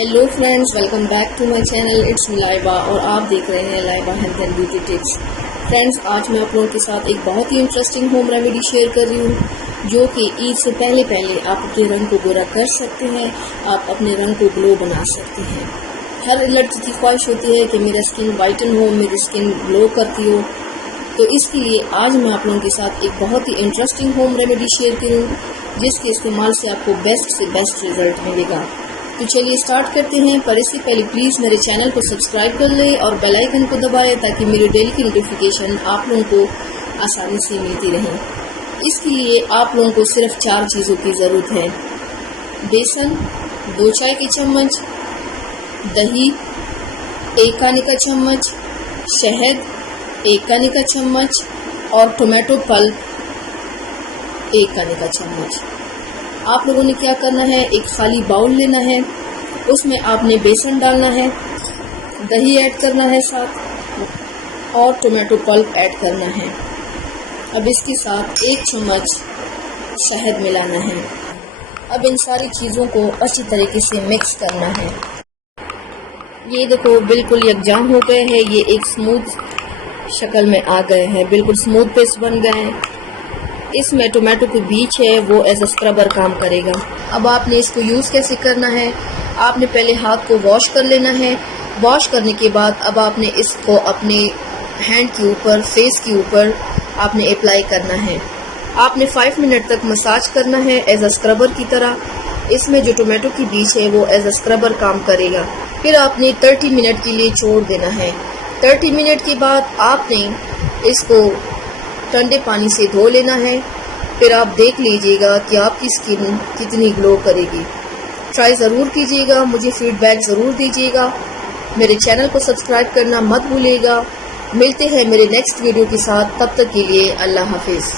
Hello friends, welcome back to my channel. It's me Laiba और आप देख रहे हैं Laiba health and beauty tips. Friends, आज मैं आप लोगों के साथ एक बहुत ही इंटरेस्टिंग होम रेमेडी शेयर कर रही हूँ जो कि ईद से पहले आप अपने रंग को गोरा कर सकते हैं, आप अपने रंग को ग्लो बना सकते हैं। हर लड़की की ख्वाहिश होती है कि मेरा स्किन वाइटन हो, मेरी स्किन ग्लो करती हो। तो इसके लिए आज मैं आप लोगों के साथ एक बहुत ही इंटरेस्टिंग होम रेमेडी शेयर करूँ जिसके इस्तेमाल से आपको बेस्ट से बेस्ट रिजल्ट मिलेगा। तो चलिए स्टार्ट करते हैं। पर इससे पहले प्लीज़ मेरे चैनल को सब्सक्राइब कर लें और बेल आइकन को दबाएं ताकि मेरे डेली की नोटिफिकेशन आप लोगों को आसानी से मिलती रहे। इसके लिए आप लोगों को सिर्फ 4 चीज़ों की ज़रूरत है। बेसन 2 चाय के चम्मच, दही 1 खाने का चम्मच, शहद 1 खाने का चम्मच और टोमेटो पल्प 1 खाने का चम्मच। आप लोगों ने क्या करना है, एक खाली बाउल लेना है, उसमें आपने बेसन डालना है, दही ऐड करना है साथ और टोमेटो पल्प ऐड करना है। अब इसके साथ 1 चम्मच शहद मिलाना है। अब इन सारी चीज़ों को अच्छी तरीके से मिक्स करना है। ये देखो बिल्कुल यकजान हो गए हैं, ये एक स्मूथ शक्ल में आ गए हैं, बिल्कुल स्मूथ पेस्ट बन गए हैं। इसमें टोमेटो के बीज है वो एज अ स्क्रबर काम करेगा। अब आपने इसको यूज़ कैसे करना है, आपने पहले हाथ को वॉश कर लेना है। वॉश करने के बाद अब आपने इसको अपने हैंड के ऊपर, फेस के ऊपर आपने अप्लाई करना है। आपने 5 मिनट तक मसाज करना है एज अ स्क्रबर की तरह। इसमें जो टोमेटो की बीज है वो एज अ स्क्रबर काम करेगा। फिर आपने 30 मिनट के लिए छोड़ देना है। 30 मिनट के बाद आपने इसको ठंडे पानी से धो लेना है। फिर आप देख लीजिएगा कि आपकी स्किन कितनी ग्लो करेगी। ट्राई ज़रूर कीजिएगा, मुझे फीडबैक ज़रूर दीजिएगा। मेरे चैनल को सब्सक्राइब करना मत भूलिएगा। मिलते हैं मेरे नेक्स्ट वीडियो के साथ, तब तक के लिए अल्लाह हाफिज़।